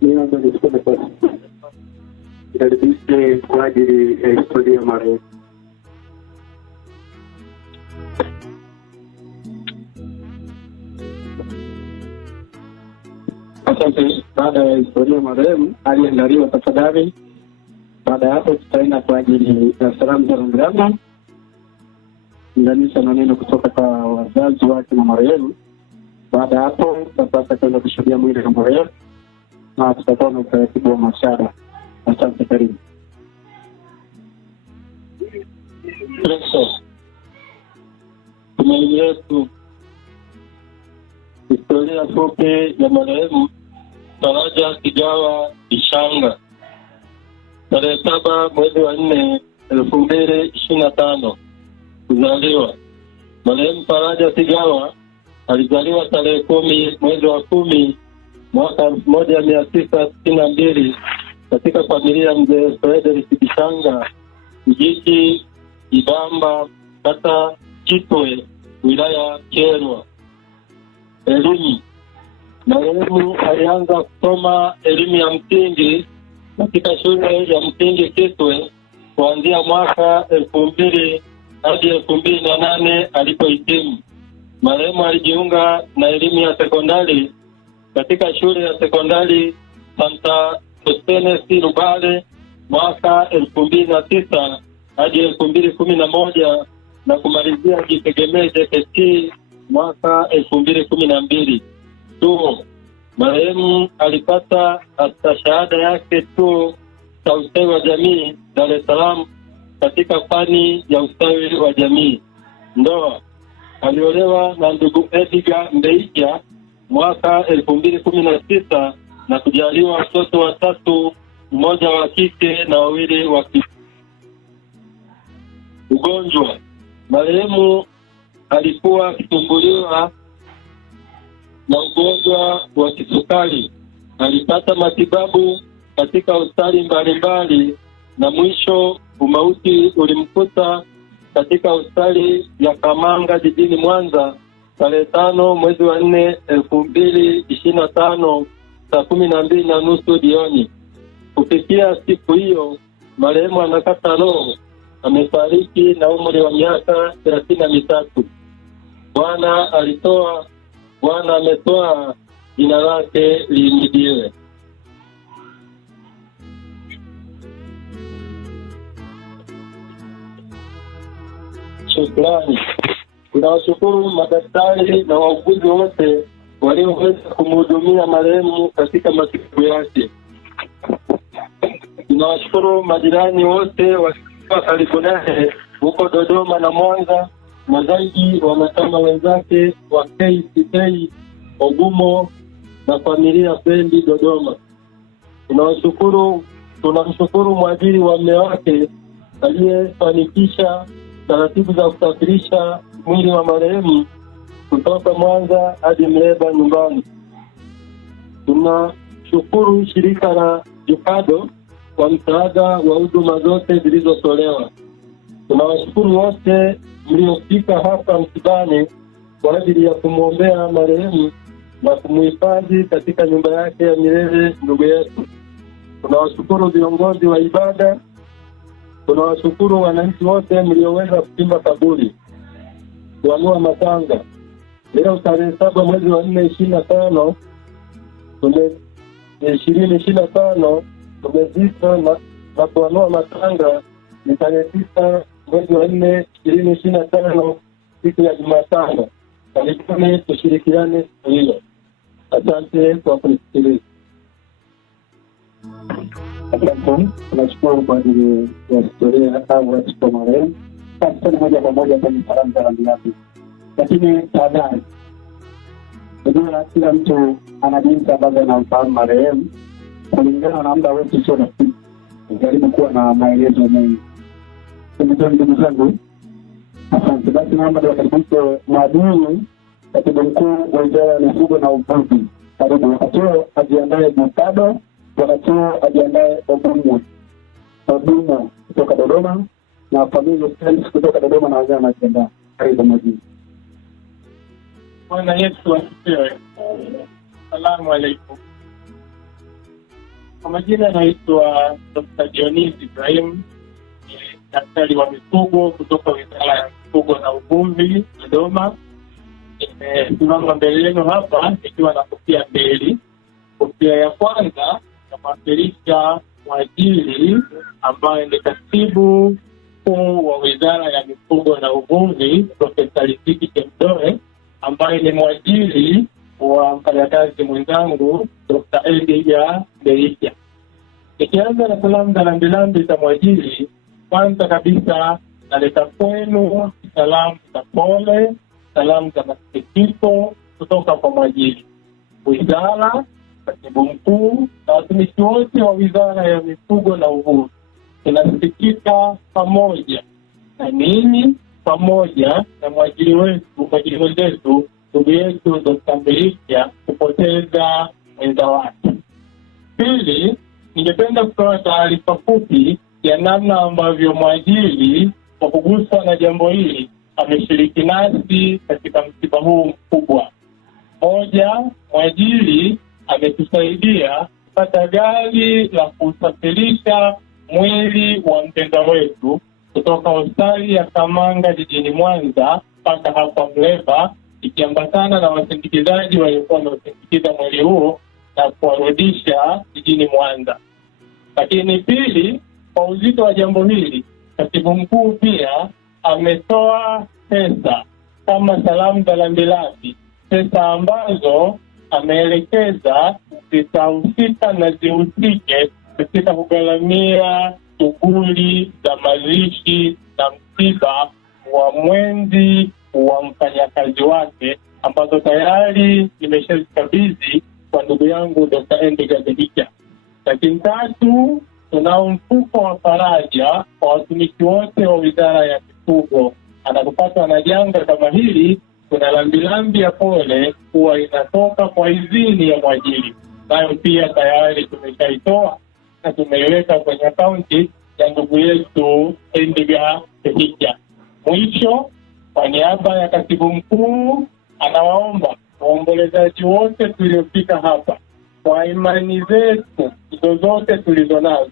niombe nichukue nafasi nikaribishe kwa ajili ya historia ya marehemu. Asante. Baada ya historia ya marehemu aliandaliwa tafadhali. Baada ya hapo tutaenda kwa ajili ya salamu za rambirambi, inganisha maneno kutoka kwa wazazi wake na marehemu. Baada ya hapo tutapata kwenda kushuhudia mwili wa marehemu na tutakuwa na utaratibu wa mashara. Asante, karibu. Tumaini yetu, historia fupi ya marehemu Faraja Kigawa Ishanga, tarehe 7 mwezi wa 4 2025 kuzaliwa. Marehemu Faraja Kigawa alizaliwa tarehe 10 mwezi wa 10 mwaka 1962 katika familia ya mzee Frederick Ishanga, kijiji Ibamba, kata Kitwe, wilaya Kyerwa. Elimu. Marehemu alianza kusoma elimu ya msingi katika shule ya msingi Kitwe kuanzia mwaka 2000 hadi 2008 alipohitimu. Marehemu alijiunga na elimu ya sekondari katika shule ya sekondari Santa Sostenes Rubale mwaka 2009 hadi 2011 na kumalizia Jitegemee JKT mwaka 2012. Marehemu alipata stashahada yake tu cha ustawi wa jamii Dar es Salaam katika fani ya ustawi wa jamii. Ndoa. Aliolewa na ndugu Edgar Mbeija mwaka 2019 na kujaliwa watoto 3, mmoja wa kike na 2 wa kiume. Ugonjwa. Marehemu alikuwa akisumbuliwa na ugonjwa wa kisukari. Alipata matibabu katika hospitali mbalimbali na mwisho umauti ulimkuta katika hospitali ya Kamanga jijini Mwanza tarehe 5 mwezi wa 4 2025 saa 12:30 jioni. Kufikia siku hiyo marehemu anakata roho, amefariki na umri wa miaka 33. Bwana ametoa, jina lake lihimidiwe. Shukrani. Tunawashukuru madaktari na wauguzi wote walioweza kumhudumia marehemu katika matibabu yake. Tunawashukuru majirani wote walikuwa karibu naye huko Dodoma na Mwanza, na zaidi wanachama wenzake wa KCK Ogumo na familia Bendi Dodoma. Tunamshukuru mwajiri wa mume wake aliyefanikisha taratibu za kusafirisha mwili wa marehemu kutoka Mwanza hadi Mleba nyumbani. Tunashukuru shirika la Jukado kwa msaada wa huduma zote zilizotolewa. Tunawashukuru wote mliofika hapa msibani kwa ajili ya kumwombea marehemu na kumuhifadhi katika nyumba yake ya milele ndugu yetu. Tunawashukuru viongozi wa ibada. Tunawashukuru wananchi wote mlioweza kuchimba kaburi, kuanua matanga. Leo tarehe 7 mwezi wa 4 2025 tumezika na kuanua matanga ni tarehe 9 mwezi wa 4 2025 siku ya Jumatano. Karibuni tushirikiane hilo. Asante kwa kunisikiliza. Asante. Tunashukuru kwa ajili ya historia au watu marehemu. Sasa moja kwa moja kwenye salamu za rambirambi. Lakini tahadhari. Unajua kila mtu ana jinsi ambavyo anamfahamu marehemu. Kulingana na muda wetu sio rafiki. Jaribu kuwa na maelezo mengi. Ndugu zangu, asante. Basi naomba tuwakaribishe mwadui katibu mkuu wa Wizara ya Mifugo na Uvuvi. Karibu. Wakati ajiandae Jukado, wakati ajiandae Ogumo kutoka Dodoma na familia Friends kutoka Dodoma na wanyama ajiandaa. Karibu majini. Bwana Yesu asifiwe. Asalamu alaykum. Kwa majina naitwa Dr. Dionisi Ibrahim, daktari wa mifugo kutoka Wizara ya Mifugo na Uvuvi Dodoma. Nimesimama mbele yenu hapa nikiwa na kofia mbili. Kofia ya kwanza namwakilisha mwajiri ambaye ni katibu mkuu wa Wizara ya Mifugo na Uvuvi, Profesa Riziki Chemdoe, ambaye ni mwajiri wa mfanyakazi mwenzangu Dr. Edgar Ndeikia. Nikianza na salamu za rambirambi za mwajiri, kwanza kabisa naleta kwenu salamu za pole, salamu za masikitiko kutoka kwa mwajiri, wizara, katibu mkuu na watumishi wote wa Wizara ya Mifugo na Uvuvi. Tunasikitika pamoja na ninyi, pamoja na mwajiri wenzetu, ndugu yetu Dr. Ndeikia kupoteza mwenza wake. Pili, ningependa kutoa taarifa fupi ya namna ambavyo mwajiri kwa kuguswa na jambo hili ameshiriki nasi katika msiba huu mkubwa. Moja, mwajiri ametusaidia kupata gari la kusafirisha mwili wa mpendwa wetu kutoka hospitali ya Kamanga jijini Mwanza mpaka hapa Mleba, ikiambatana na wasindikizaji waliokuwa wamesindikiza mwili huo na kuwarudisha jijini Mwanza. Lakini pili, kwa uzito wa jambo hili, katibu mkuu pia ametoa pesa kama salamu za rambirambi, pesa ambazo ameelekeza zitahusika na zihusike katika kugharamia shughuli za mazishi na msiba wa mwenzi wa mfanyakazi wake, ambazo tayari nimeshazikabidhi kwa ndugu yangu Dr. Edgar Ndeikia. Lakini tatu, tunao mfuko wa faraja kwa watumishi wote wa Wizara ya Mifugo. Anapopatwa na janga kama hili, kuna rambirambi ya pole huwa inatoka kwa idhini ya mwajiri, nayo pia tayari tumeshaitoa na tumeiweka kwenye akaunti ya ndugu yetu Edgar Ndeikia. Mwisho, kwa niaba ya katibu mkuu, anawaomba waombolezaji wote tuliofika hapa, kwa imani zetu zozote tulizonazo,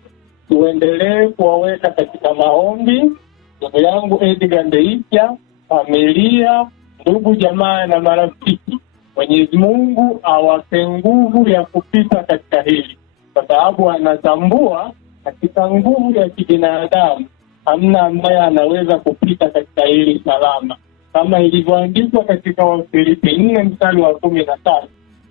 tuendelee kuwaweka katika maombi ndugu yangu Edgar Ndeikia, familia, ndugu, jamaa na marafiki. Mwenyezi Mungu awape nguvu ya kupita katika hili, kwa sababu anatambua katika nguvu ya kibinadamu hamna ambaye anaweza kupita katika hili salama, kama ilivyoandikwa katika Wafilipi 4 mstari wa 13,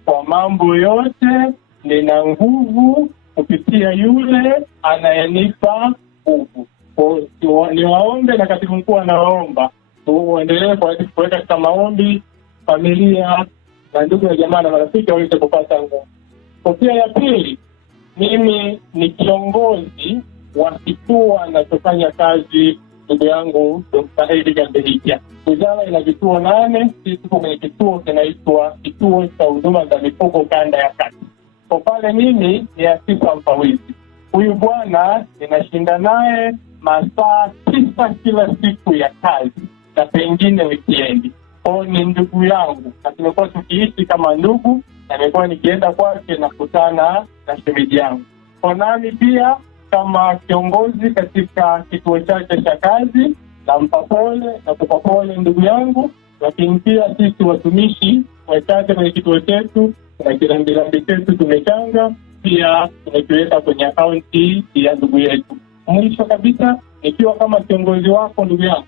kwa mambo yote nina nguvu kupitia yule anayenipa nguvu. Niwaombe na katibu mkuu anawaomba tuendelee kuweka katika maombi familia na ndugu na jamaa na marafiki waweze kupata nguvu. Kofia ya pili, mimi ni kiongozi wa kituo anachofanya kazi ndugu yangu Dr. Edgar Ndeikia. Wizara ina vituo 8, sisi tuko kwenye kituo kinaitwa Kituo cha Huduma za Mifugo Kanda ya Kati. Kwa pale mimi ni afisa mfawidhi. Huyu bwana ninashinda naye masaa 9 kila siku ya kazi na pengine wikendi. Kwa ni ndugu yangu na tumekuwa tukiishi kama ndugu, na nimekuwa nikienda kwake na kukutana na shemeji yangu. Kwa nami pia kama kiongozi katika kituo chake cha kazi, nampa pole na kupa pole ndugu yangu. Lakini pia sisi watumishi wachache kwenye kituo chetu na kirambirambi chetu tumechanga, pia tumekiweka kwenye akaunti ya ndugu yetu. Mwisho kabisa, nikiwa kama kiongozi wako ndugu yangu,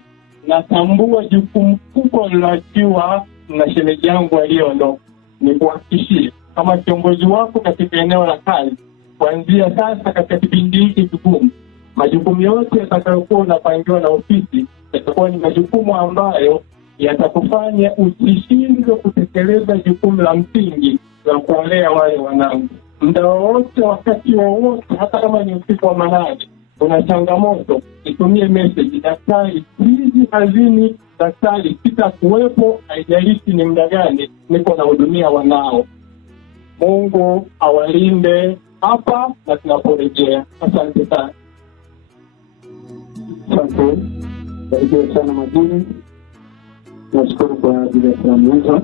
natambua jukumu kubwa liloachiwa na shemeji yangu aliyeondoka. Nikuhakikishie kama kiongozi wako katika eneo la kazi, kuanzia sasa katika kipindi hiki kigumu, majukumu yote yatakayokuwa unapangiwa na ofisi yatakuwa ni majukumu ambayo yatakufanya usishindwe kutekeleza jukumu la msingi la kuwalea wale wanangu. Muda wowote, wakati wowote, hata kama ni usiku wa manane, una changamoto, itumie message, daktari hizi hazini, daktari sitakuwepo, haijalishi ni muda gani, niko nahudumia wanao. Mungu awalinde hapa na tunaporejea. Asante sana. Asante. Barikiwe sana majini. Nashukuru kwa ajili ya salamu hizo.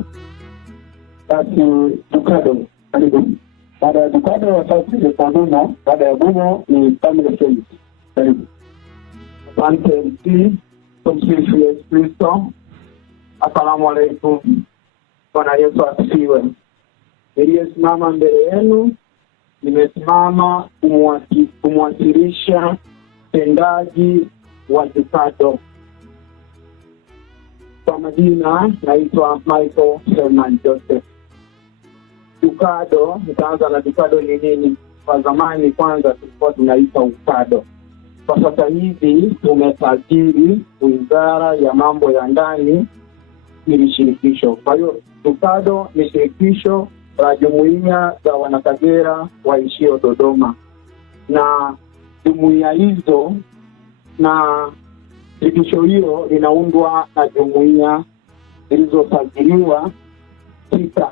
Basi Tukado, karibu. Baada ya Dukado wasafiri kwa Buno, baada ya Buno ni Family Friends. Karibu. Asante MC, tumsifu Yesu Kristo. Asalamu alaykum. Bwana Yesu asifiwe. Niliyesimama mbele yenu, nimesimama kumwasilisha mtendaji wa Dukado. Kwa majina naitwa Michael Selman Joseph. Dukado, nitaanza na Dukado ni nini? Kwa zamani kwanza tulikuwa tunaita Ukado. Kwa sasa hivi tumesajili Wizara ya Mambo ya Ndani ili shirikisho. Kwa hiyo Dukado ni shirikisho la jumuiya za Wanakagera waishio Dodoma. Na jumuiya hizo na shirikisho hilo linaundwa na jumuiya zilizosajiliwa 6.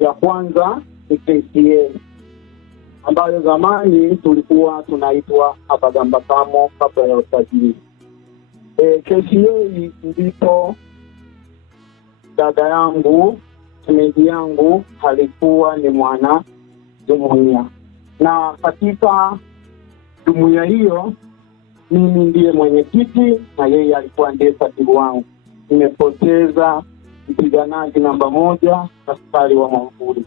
Ya kwanza ni KCA, ambayo zamani tulikuwa tunaitwa Abagamba Kamo kabla ya usajili. KCA ndipo dada yangu, shemeji yangu alikuwa ni mwana jumuiya. Na katika jumuiya hiyo mimi ndiye mwenyekiti na yeye alikuwa ndiye katibu wangu. Nimepoteza mpiganaji namba 1 askari wa Mwamburi.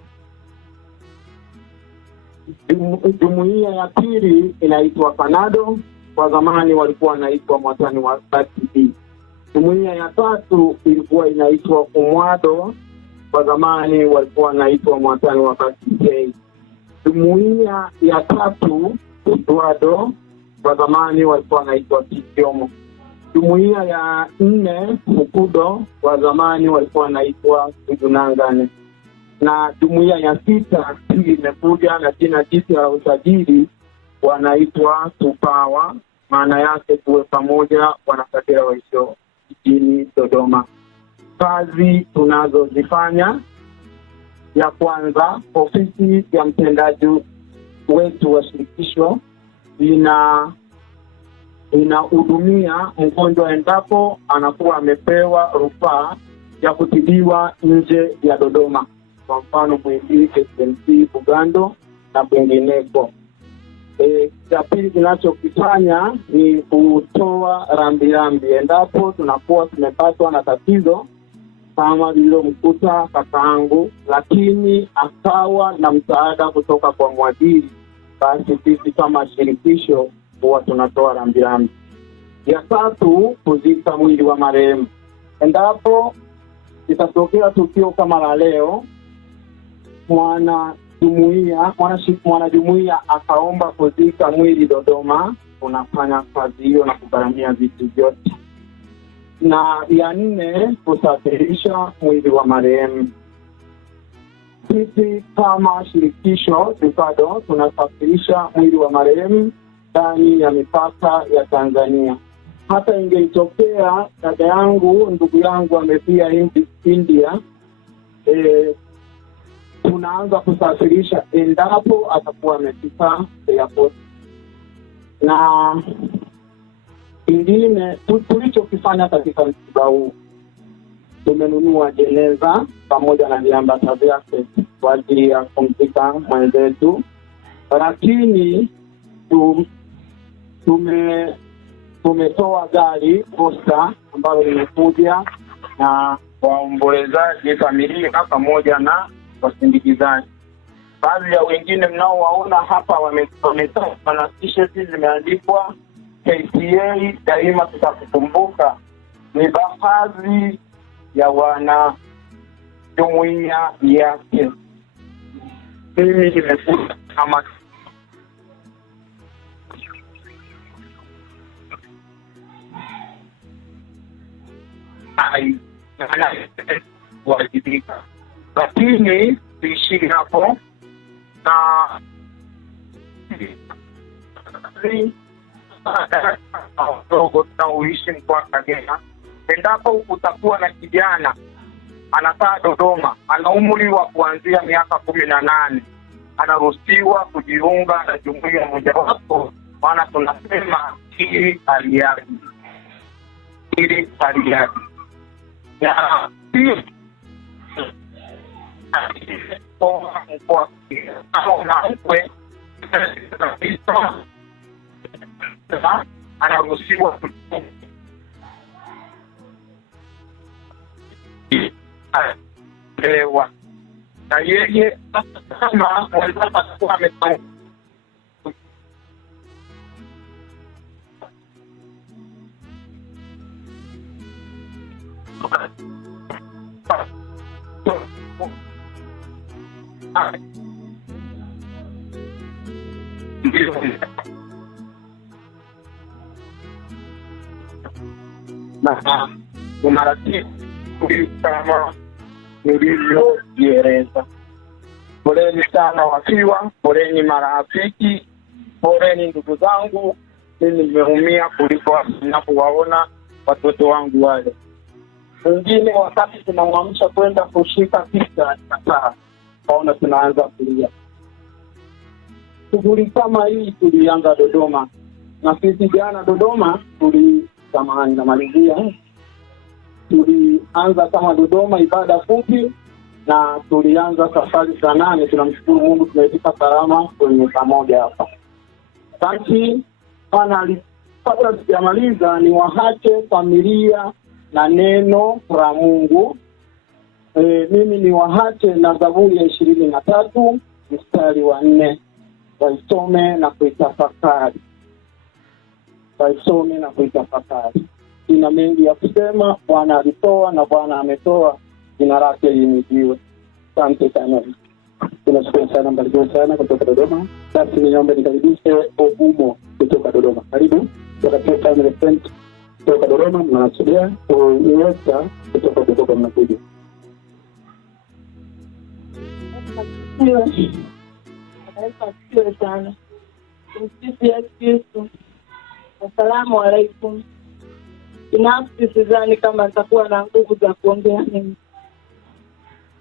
Jumuiya ya pili inaitwa Kanado, kwa zamani walikuwa wanaitwa Mwatani wa KTB. Jumuiya ya tatu ilikuwa inaitwa Kumwado, kwa zamani walikuwa wanaitwa Mwatani wa KTK. Jumuiya ya tatu Udwado, kwa zamani walikuwa wanaitwa Kikyomo. Jumuiya ya 4 Mukudo, kwa zamani walikuwa wanaitwa Kujunangane. Na jumuiya ya 6 hii imekuja na jina jipya la usajili, wanaitwa Tupawa, maana yake tuwe pamoja Wanakagera waishio jijini Dodoma. Kazi tunazozifanya, ya kwanza, ofisi ya mtendaji wetu wa shirikisho inahudumia mgonjwa endapo anakuwa amepewa rufaa ya kutibiwa nje ya Dodoma, kwa mfano Muhimbili, KCMC, Bugando na kwingineko. Cha pili tunachokifanya ni kutoa rambirambi endapo tunakuwa tumepatwa na tatizo kama lililomkuta kakaangu, lakini akawa na msaada kutoka kwa mwajiri, basi sisi kama shirikisho huwa tunatoa rambirambi. Ya tatu, kuzika mwili wa marehemu. Endapo itatokea tukio kama la leo, mwanajumuiya akaomba kuzika mwili Dodoma, unafanya kazi hiyo na kugharamia vitu vyote. Na ya 4, kusafirisha mwili wa marehemu. Sisi kama shirikisho Dukado tunasafirisha mwili wa marehemu ndani ya mipaka ya Tanzania. Hata ingeitokea dada yangu, ndugu yangu amefia India, tunaanza kusafirisha endapo atakuwa amefika airport. Na ingine tulichokifanya katika msiba huu, tumenunua jeneza pamoja na viambata vyake kwa ajili ya kumzika mwenzetu, lakini tumetoa gari posta ambalo limekuja na waombolezaji, familia pamoja na wasindikizaji. Baadhi ya wengine mnaowaona hapa wametoa na t-shirt zimeandikwa KCA daima tutakukumbuka. Ni baadhi ya wana jumuiya yake. Mimi nimekuja kama wajibika, lakini tuishi hapo na uishi mkoa Kagera. Endapo utakuwa na kijana anakaa Dodoma, ana umri wa kuanzia miaka 18, anaruhusiwa kujiunga na jumuiya mojawapo, maana tunasema ili aliaji. Na kwa mkwe anaruhusiwa kuelewa na yeye kama mwenzake atakuwa amefanya na umaratibu kama nilivyojieleza. Poleni sana wafiwa, poleni marafiki, poleni ndugu zangu. Mimi nimeumia kuliko ninapowaona watoto wangu wale. Wengine wakati tunamwamsha kwenda kushika picha kataa, kaona tunaanza kulia. Shughuli kama hii tulianza Dodoma, na sisi jana Dodoma samahani namalizia, tulianza kama Dodoma ibada fupi na tulianza safari saa 8. Tunamshukuru Mungu tumefika salama kwenye pamoja hapa. Asante sana. Alipata sijamaliza ni waache familia na neno la Mungu. Mimi ni waache na Zaburi ya 23 mstari wa 4. Waisome na kuitafakari. Waisome na kuitafakari. Ina mengi ya kusema. Bwana alitoa na Bwana ametoa, jina lake lihimidiwe. Asante sana. Tunashukuru sana, mbarikiwe sana kutoka Dodoma. Basi niombe nikaribishe Ogumo kutoka Dodoma. Karibu. Kutoka Family Friend kutoka Dodoma mnasudia uweza kutoka mnakuja. Asante sana. Msifu Yesu Kristo. Asalamu alaykum. Binafsi sidhani kama nitakuwa na nguvu za kuongea mimi.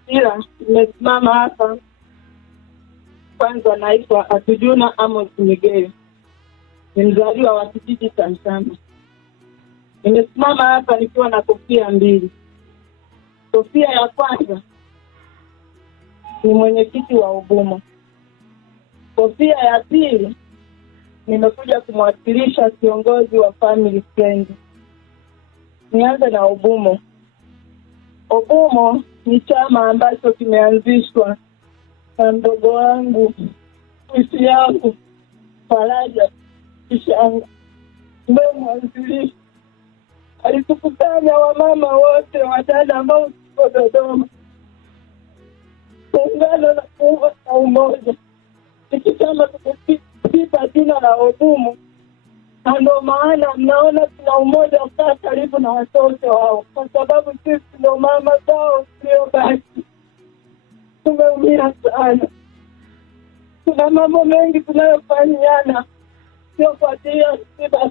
Ila nimesimama hapa. Kwanza naitwa Atujuna Amos Miguel. Ni mzaliwa wa kijiji cha Msamba. Nimesimama hapa nikiwa na kofia mbili. Kofia ya kwanza ni mwenyekiti wa Ubumo. Kofia ya pili nimekuja kumwakilisha kiongozi wa Family Friend. Nianze na Ubumo. Ubumo ni chama ambacho kimeanzishwa na mdogo wangu, isi yangu, Faraja Kishanga. Ndio mwanzilishi. Alitukutana wamama wote wadada ambao tuko Dodoma. Kuungana na kuwa na umoja. Nikisema tukipa jina la Ubumo. Na ndio maana mnaona tuna umoja kwa karibu na watoto wao. Kwa sababu sisi ndio mama zao tuliobaki. Tumeumia sana. Kuna mambo mengi tunayofanyana. Sio kwa ajili ya msiba